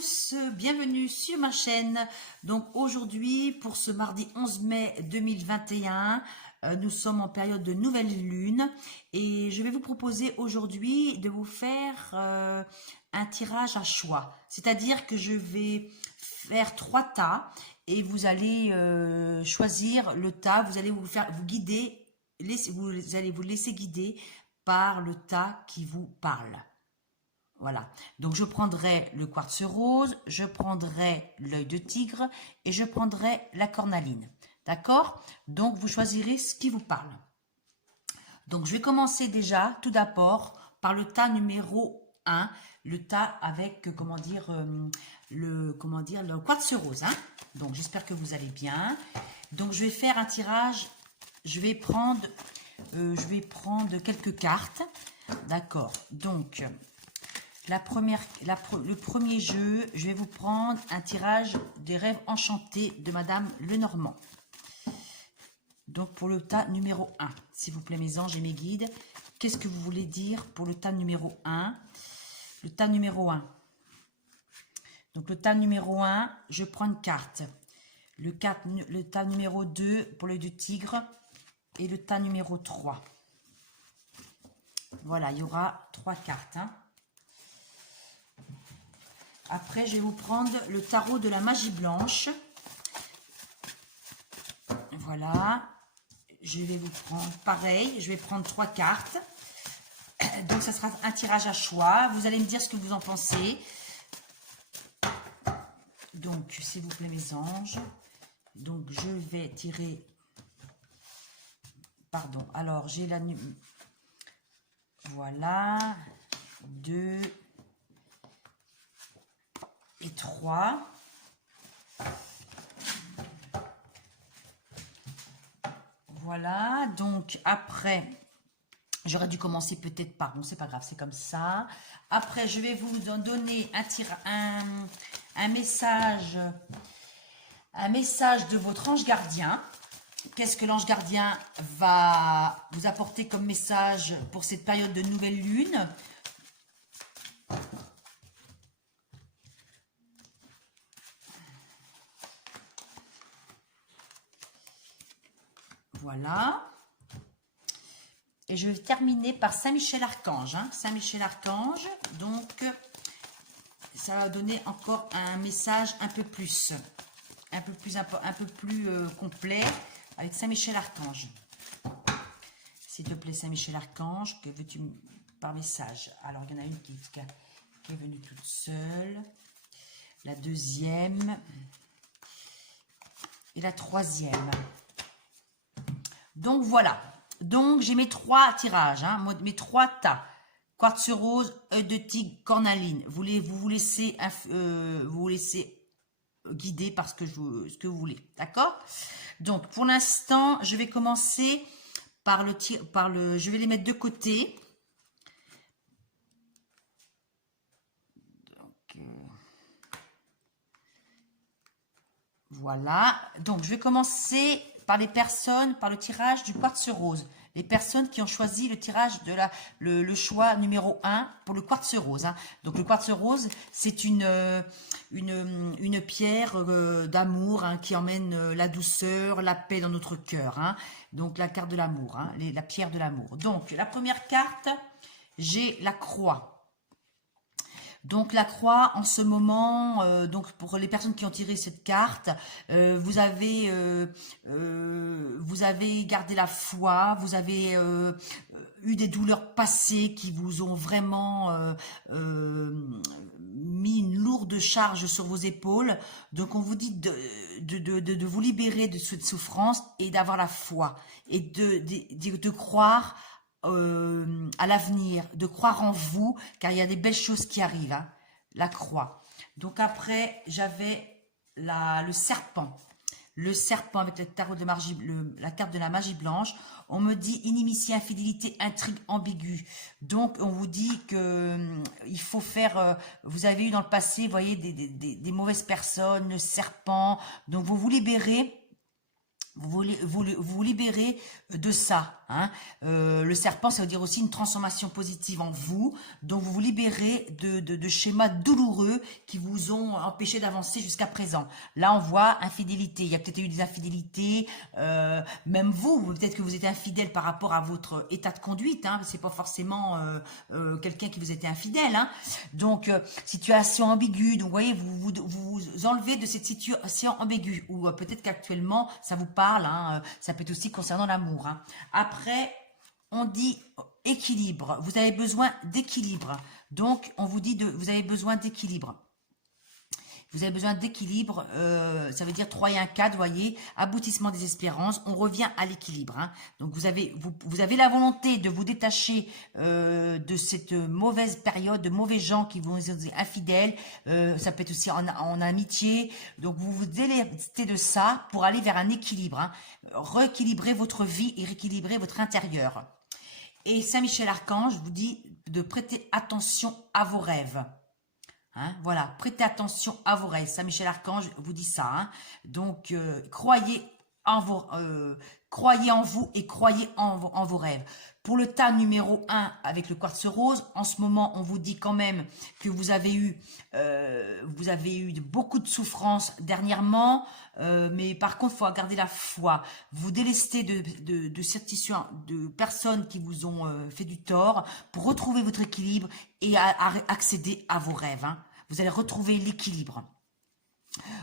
tous, bienvenue sur ma chaîne. Donc aujourd'hui, pour ce mardi 11 mai 2021, nous sommes en période de nouvelle lune et je vais vous proposer aujourd'hui de vous faire un tirage à choix. C'est-à-dire que je vais faire 3 tas et vous allez choisir le tas, vous allez vous guider, vous allez vous laisser guider par le tas qui vous parle. Voilà, donc je prendrai le quartz rose, je prendrai l'œil de tigre et je prendrai la cornaline. D'accord? Donc vous choisirez ce qui vous parle. Donc je vais commencer déjà tout d'abord par le tas numéro 1, le tas avec le quartz rose. Hein. Donc j'espère que vous allez bien. Donc je vais faire un tirage, je vais prendre quelques cartes. D'accord, donc le premier jeu, je vais vous prendre un tirage des rêves enchantés de Madame Lenormand. Donc pour le tas numéro 1, s'il vous plaît mes anges et mes guides, qu'est-ce que vous voulez dire pour le tas numéro 1? Le tas numéro 1. Donc le tas numéro 1, je prends une carte. Le tas numéro 2 pour l'œil de tigre et le tas numéro 3. Voilà, il y aura 3 cartes. Hein. Après, je vais vous prendre le tarot de la magie blanche. Voilà. Je vais vous prendre pareil. Je vais prendre 3 cartes. Donc, ça sera un tirage à choix. Vous allez me dire ce que vous en pensez. Donc, s'il vous plaît, mes anges. Donc, je vais tirer... Pardon. Alors, j'ai la... Voilà. 2... et 3. Voilà, donc après, j'aurais dû commencer peut-être par, bon c'est pas grave, c'est comme ça. Après, je vais vous donner un message de votre ange gardien. Qu'est-ce que l'ange gardien va vous apporter comme message pour cette période de nouvelle lune ? Voilà. Et je vais terminer par Saint-Michel-Archange. Hein. Saint-Michel-Archange, donc, ça va donner encore un message un peu plus complet avec Saint-Michel-Archange. S'il te plaît, Saint-Michel-Archange, que veux-tu par message? Alors, il y en a une qui est venue toute seule. La deuxième. Et la troisième. Donc voilà, donc j'ai mes 3 tirages, hein, mes 3 tas. Quartz rose, œil de tigre, cornaline. Vous vous laissez guider par ce que vous voulez, d'accord? Donc pour l'instant, je vais commencer par je vais les mettre de côté. Donc, voilà, donc je vais commencer par le tirage du quartz rose. Les personnes qui ont choisi le tirage de le choix numéro 1 pour le quartz rose. Hein. Donc le quartz rose, c'est une pierre d'amour hein, qui emmène la douceur, la paix dans notre cœur. Hein. Donc la carte de l'amour, hein, la pierre de l'amour. Donc la première carte, j'ai la croix. Donc la croix en ce moment, donc pour les personnes qui ont tiré cette carte, vous avez gardé la foi, vous avez eu des douleurs passées qui vous ont vraiment mis une lourde charge sur vos épaules. Donc on vous dit de vous libérer de cette souffrance et d'avoir la foi et de croire à l'avenir, de croire en vous, car il y a des belles choses qui arrivent, hein, la croix. Donc après, j'avais le serpent avec le tarot de la carte de la magie blanche. On me dit inimitié, infidélité, intrigue, ambiguë. Donc on vous dit que il faut faire, vous avez eu dans le passé, vous voyez, des mauvaises personnes, le serpent. Donc vous vous libérez vous libérez de ça. Hein. Le serpent, ça veut dire aussi une transformation positive en vous. Donc, vous vous libérez de schémas douloureux qui vous ont empêché d'avancer jusqu'à présent. Là, on voit infidélité. Il y a peut-être eu des infidélités. Même vous, peut-être que vous êtes infidèle par rapport à votre état de conduite. Hein. C'est pas forcément quelqu'un qui vous était infidèle. Hein. Donc, situation ambiguë. Donc, vous voyez, vous enlevez de cette situation ambiguë. Ou peut-être qu'actuellement, ça vous parle. Hein, ça peut être aussi concernant l'amour. Hein. Après, on dit équilibre. Vous avez besoin d'équilibre. Donc, on vous dit vous avez besoin d'équilibre. Vous avez besoin d'équilibre, ça veut dire 3 et 1, 4, vous voyez, aboutissement des espérances, on revient à l'équilibre. Hein. Donc vous avez la volonté de vous détacher de cette mauvaise période, de mauvais gens qui vous ont infidèles, ça peut être aussi en amitié, donc vous vous délestez de ça pour aller vers un équilibre, hein. Rééquilibrer votre vie et rééquilibrer votre intérieur. Et Saint-Michel-Archange vous dit de prêter attention à vos rêves. Hein, voilà, prêtez attention à vos rêves. Saint-Michel-Archange vous dit ça. Hein. Donc, croyez en vous et croyez en vos rêves. Pour le tas numéro 1 avec le quartz rose, en ce moment, on vous dit quand même que vous avez eu beaucoup de souffrances dernièrement, mais par contre, il faut garder la foi. Vous délestez de personnes qui vous ont fait du tort pour retrouver votre équilibre et accéder à vos rêves. Hein. Vous allez retrouver l'équilibre.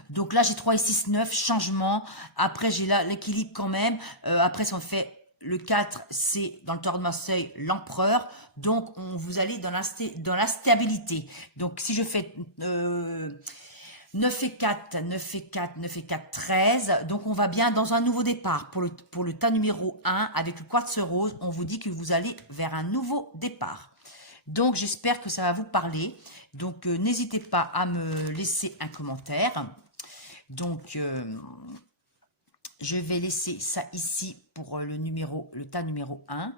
Donc là, j'ai 3 et 6, 9, changement. Après, j'ai là l'équilibre quand même. Après, si on fait le 4, c'est dans le Tarot de Marseille, l'empereur. Donc, vous allez dans la stabilité. Donc, si je fais 9 et 4, 9 et 4, 9 et 4, 13. Donc, on va bien dans un nouveau départ. Pour le tas numéro 1, avec le quartz rose, on vous dit que vous allez vers un nouveau départ. Donc, j'espère que ça va vous parler. Donc, n'hésitez pas à me laisser un commentaire. Donc, je vais laisser ça ici pour le tas numéro 1.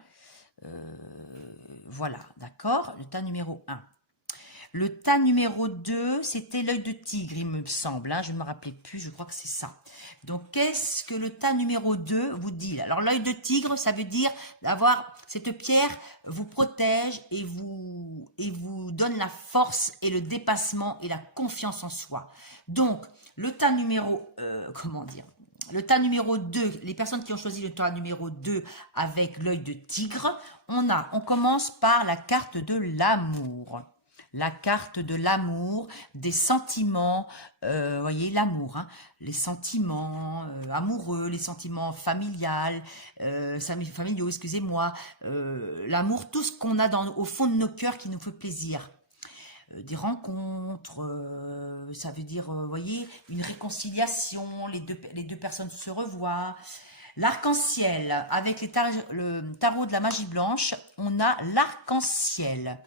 Voilà, d'accord, le tas numéro 1. Le tas numéro 2, c'était l'œil de tigre, il me semble. Hein, je ne me rappelais plus, je crois que c'est ça. Donc, qu'est-ce que le tas numéro 2 vous dit? Alors, l'œil de tigre, ça veut dire d'avoir cette pierre vous protège et vous donne la force et le dépassement et la confiance en soi. Donc, le tas numéro, le tas numéro 2, les personnes qui ont choisi le tas numéro 2 avec l'œil de tigre, on commence par la carte de l'amour. La carte de l'amour, des sentiments, voyez l'amour, hein, les sentiments amoureux, les sentiments familiaux, excusez-moi, l'amour, tout ce qu'on a au fond de nos cœurs qui nous fait plaisir. Des rencontres, ça veut dire, voyez, une réconciliation, les deux personnes se revoient. L'arc-en-ciel, avec le tarot de la magie blanche, on a l'arc-en-ciel.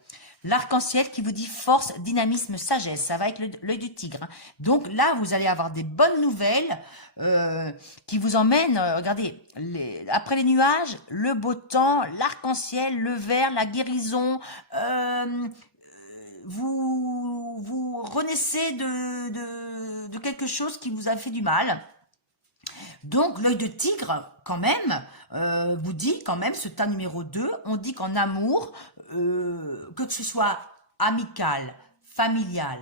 L'arc-en-ciel qui vous dit force, dynamisme, sagesse. Ça va avec l'œil du tigre. Hein. Donc là, vous allez avoir des bonnes nouvelles qui vous emmènent, regardez, après les nuages, le beau temps, l'arc-en-ciel, le vert, la guérison. Vous renaissez de quelque chose qui vous a fait du mal. Donc, l'œil de tigre, quand même, vous dit quand même, ce tas numéro 2, on dit qu'en amour, que ce soit amical, familial,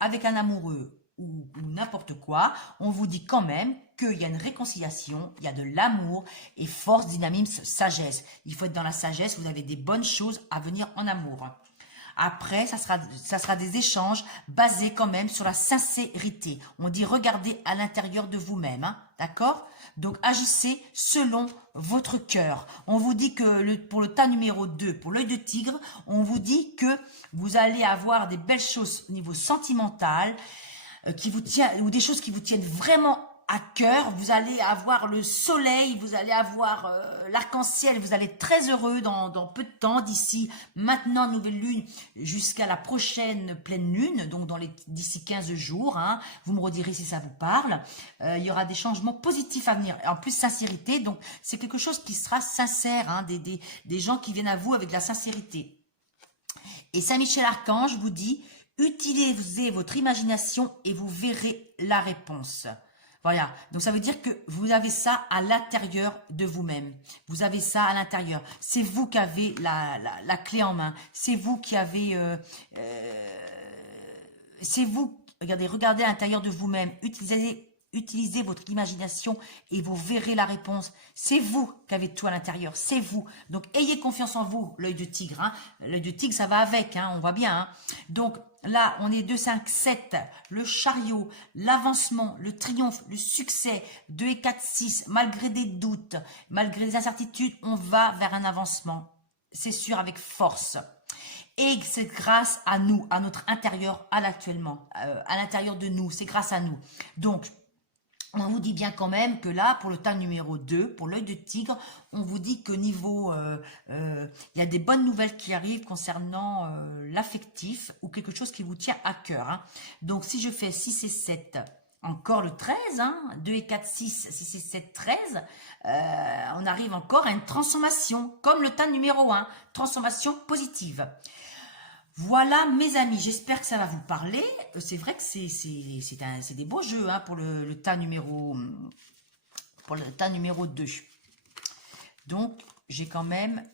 avec un amoureux ou n'importe quoi, on vous dit quand même qu'il y a une réconciliation, il y a de l'amour et force, dynamisme, sagesse. Il faut être dans la sagesse, vous avez des bonnes choses à venir en amour. Après, ça sera des échanges basés quand même sur la sincérité. On dit regardez à l'intérieur de vous-même, hein, d'accord? Donc, agissez selon votre cœur. On vous dit que pour le tas numéro 2, pour l'œil de tigre, on vous dit que vous allez avoir des belles choses au niveau sentimental, ou des choses qui vous tiennent vraiment à cœur. Vous allez avoir le soleil, vous allez avoir l'arc-en-ciel, vous allez être très heureux dans peu de temps, d'ici maintenant nouvelle lune jusqu'à la prochaine pleine lune, donc d'ici 15 jours, hein, vous me redirez si ça vous parle. Il y aura des changements positifs à venir, en plus sincérité, donc c'est quelque chose qui sera sincère, hein, des gens qui viennent à vous avec de la sincérité. Et Saint-Michel-Archange vous dit, utilisez votre imagination et vous verrez la réponse. Voilà, donc ça veut dire que vous avez ça à l'intérieur de vous-même. Vous avez ça à l'intérieur. C'est vous qui avez la clé en main. C'est vous qui avez... c'est vous, regardez à l'intérieur de vous-même. Utilisez votre imagination et vous verrez la réponse. C'est vous qui avez tout à l'intérieur, c'est vous. Donc, ayez confiance en vous, l'œil de tigre. Hein. L'œil de tigre, ça va avec, hein, on voit bien. Hein. Donc, là, on est 2, 5, 7. Le chariot, l'avancement, le triomphe, le succès. 2 et 4, 6. Malgré des doutes, malgré des incertitudes, on va vers un avancement. C'est sûr, avec force. Et c'est grâce à nous, à notre intérieur, à l'intérieur de nous. C'est grâce à nous. Donc, on vous dit bien quand même que là, pour le tas numéro 2, pour l'œil de tigre, on vous dit que niveau, il y a des bonnes nouvelles qui arrivent concernant l'affectif ou quelque chose qui vous tient à cœur. Hein. Donc, si je fais 6 et 7, encore le 13, hein, 2 et 4, 6, 6 et 7, 13, on arrive encore à une transformation, comme le tas numéro 1, transformation positive. Voilà mes amis, j'espère que ça va vous parler. C'est vrai que c'est des beaux jeux hein, pour le tas numéro 2. Donc j'ai quand même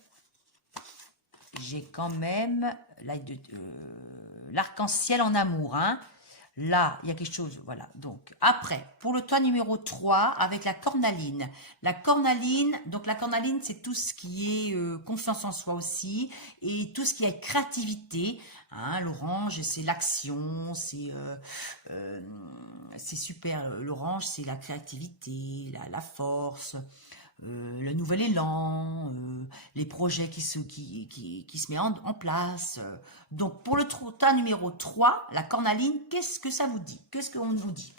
l'arc-en-ciel en amour. Hein. Là, il y a quelque chose, voilà. Donc, après, pour le toit numéro 3, avec la cornaline. La cornaline, c'est tout ce qui est confiance en soi aussi, et tout ce qui est créativité. Hein, l'orange, c'est l'action, c'est super. L'orange, c'est la créativité, la force. Le nouvel élan, les projets qui se mettent en place. Donc, pour le tas numéro 3, la cornaline, qu'est-ce que ça vous dit? Qu'est-ce qu'on nous dit?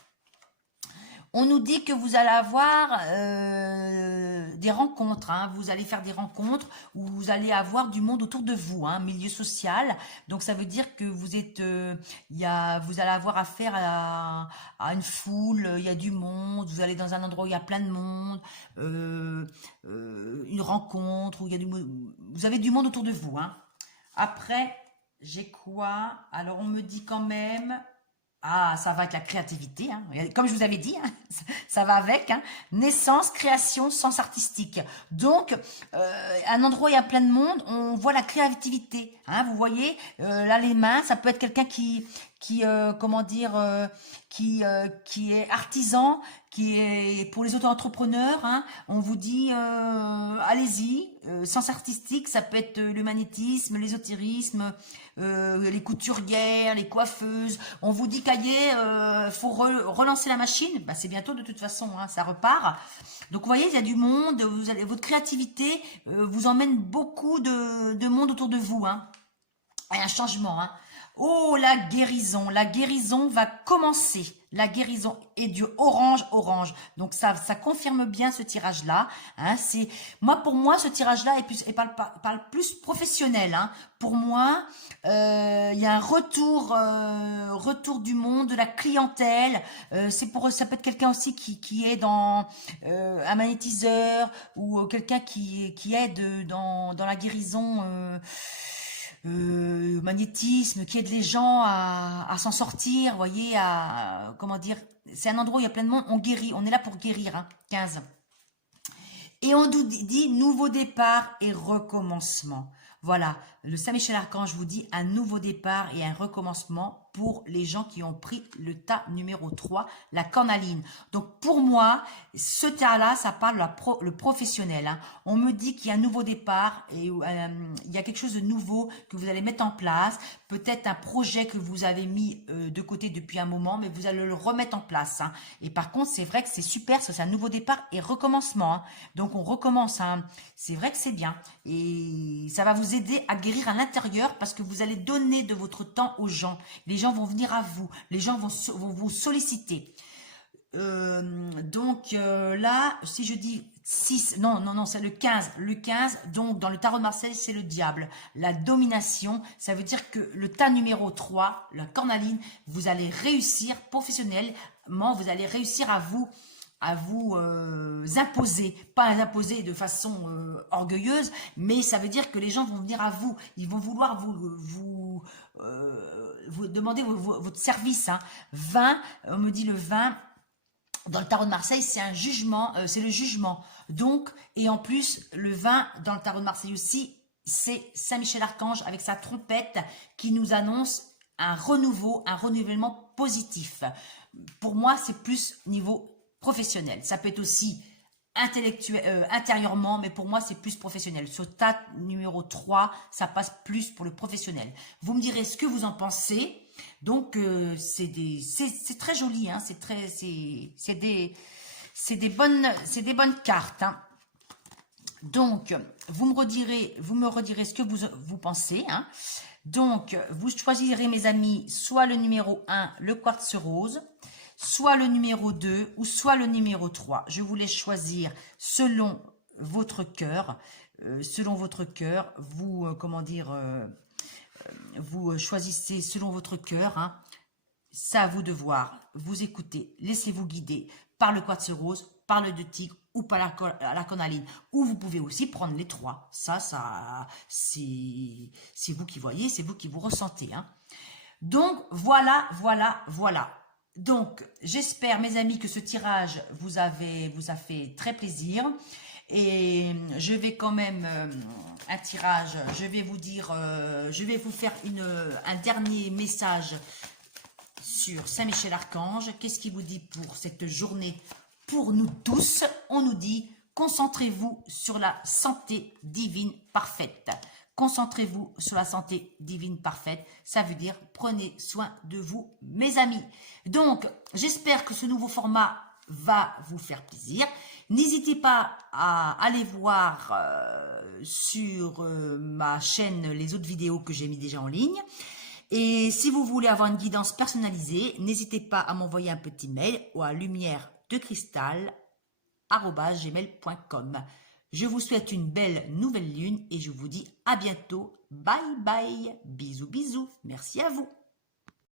On nous dit que vous allez avoir des rencontres, hein. Vous allez faire des rencontres où vous allez avoir du monde autour de vous, hein, milieu social. Donc ça veut dire que vous êtes, vous allez avoir affaire à une foule, il y a du monde, vous allez dans un endroit où il y a plein de monde, une rencontre où il y a vous avez du monde autour de vous. Hein. Après, j'ai quoi? Alors on me dit quand même... Ah, ça va avec la créativité, hein. Comme je vous avais dit, hein, ça va avec. Hein. Naissance, création, sens artistique. Donc, un endroit où il y a plein de monde, on voit la créativité. Hein, vous voyez, là les mains, ça peut être quelqu'un qui est artisan, qui est pour les auto-entrepreneurs. Hein, on vous dit, allez-y, sens artistique, ça peut être le magnétisme, l'ésotérisme, les couturières, les coiffeuses. On vous dit qu'aillez, faut relancer la machine. Bah, c'est bientôt de toute façon, hein, ça repart. Donc vous voyez, il y a du monde. Votre créativité vous emmène beaucoup de monde autour de vous. Hein. Et un changement. Hein. Oh, la guérison va commencer. La guérison est du orange. Donc ça confirme bien ce tirage-là. Hein, pour moi, ce tirage-là parle plus professionnel. Hein. Pour moi, il y a un retour du monde, de la clientèle. Ça peut être quelqu'un aussi qui est dans un magnétiseur ou quelqu'un qui aide dans la guérison. Magnétisme, qui aide les gens à s'en sortir, vous voyez, comment dire, c'est un endroit où il y a plein de monde, on guérit, on est là pour guérir, hein, 15. Et on nous dit nouveau départ et recommencement. Voilà, le Saint-Michel-Archange vous dit un nouveau départ et un recommencement pour les gens qui ont pris le tas numéro 3, la cornaline. Donc pour moi, ce tas-là, ça parle le professionnel. Hein. On me dit qu'il y a un nouveau départ et il y a quelque chose de nouveau que vous allez mettre en place. Peut-être un projet que vous avez mis de côté depuis un moment, mais vous allez le remettre en place. Hein. Et par contre, c'est vrai que c'est super, ça c'est un nouveau départ et recommencement. Hein. Donc on recommence. Hein. C'est vrai que c'est bien. Et ça va vous aider à guérir à l'intérieur parce que vous allez donner de votre temps aux gens. Les gens vont venir à vous. Les gens vont vous solliciter. Là, si je dis 6, non, c'est le 15. Le 15, donc dans le tarot de Marseille, c'est le diable. La domination, ça veut dire que le tas numéro 3, la cornaline, vous allez réussir professionnellement, vous allez réussir à vous imposer, pas imposer de façon orgueilleuse, mais ça veut dire que les gens vont venir à vous, ils vont vouloir vous demander votre service. Hein. 20, on me dit le 20, dans le tarot de Marseille, c'est un jugement, c'est le jugement. Donc, et en plus, le 20 dans le tarot de Marseille aussi, c'est Saint-Michel-Archange avec sa trompette qui nous annonce un renouveau, un renouvellement positif. Pour moi, c'est plus niveau professionnel. Ça peut être aussi intellectuel, intérieurement, mais pour moi, c'est plus professionnel. Sur tas numéro 3, ça passe plus pour le professionnel. Vous me direz ce que vous en pensez. Donc, c'est très joli, hein, c'est des bonnes cartes, hein. Donc, vous me redirez ce que vous pensez, hein. Donc, vous choisirez, mes amis, soit le numéro 1, le quartz rose, soit le numéro 2 ou soit le numéro 3. Je vous laisse choisir selon votre cœur. Vous, vous choisissez selon votre cœur, hein. C'est à vous de voir, vous écoutez, laissez-vous guider par le quartz rose, par le de tigre ou par la cornaline. Ou vous pouvez aussi prendre les trois. Ça c'est vous qui voyez, c'est vous qui vous ressentez, hein. Donc, voilà. Donc, j'espère, mes amis, que ce tirage vous a fait très plaisir. Et je vais quand même, un tirage, je vais vous dire, je vais vous faire un dernier message sur Saint-Michel-Archange. Qu'est-ce qu'il vous dit pour cette journée pour nous tous? On nous dit, concentrez-vous sur la santé divine parfaite. Concentrez-vous sur la santé divine parfaite. Ça veut dire, prenez soin de vous, mes amis. Donc, j'espère que ce nouveau format va vous faire plaisir. N'hésitez pas à aller voir sur ma chaîne les autres vidéos que j'ai mis déjà en ligne. Et si vous voulez avoir une guidance personnalisée, n'hésitez pas à m'envoyer un petit mail ou à lumière-de-cristal@gmail.com. Je vous souhaite une belle nouvelle lune et je vous dis à bientôt. Bye bye. Bisous bisous. Merci à vous.